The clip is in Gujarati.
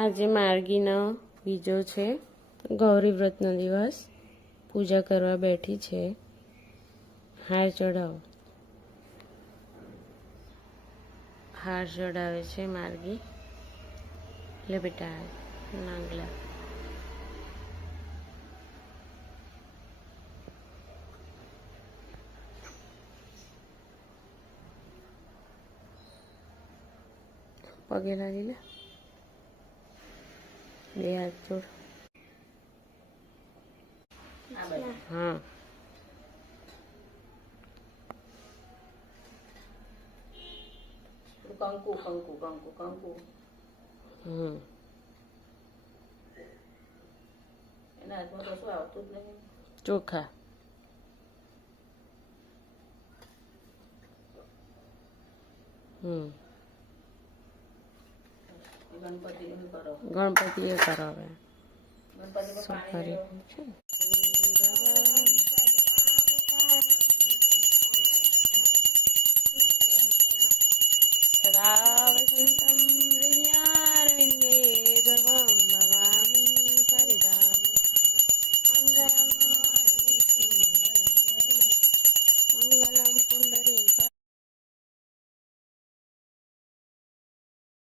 આજે માર્ગીનો બીજો છે, ગૌરી વ્રતનો દિવસ. પૂજા કરવા બેઠી છે. હાર ચડાવો. હાર ચડાવે છે માર્ગી. લે બેટા નાંગલા. પગે લાગી લે. બે હાથ જોડ. હા કંકુ કંકુ કંકુ કંકુ એના હાથમાં કશું આવતું જ નહીં. ચોખા. ગણપતિ કરો. ગણપતિએ કરાવે. ગણપતિ સુપારી છે ને.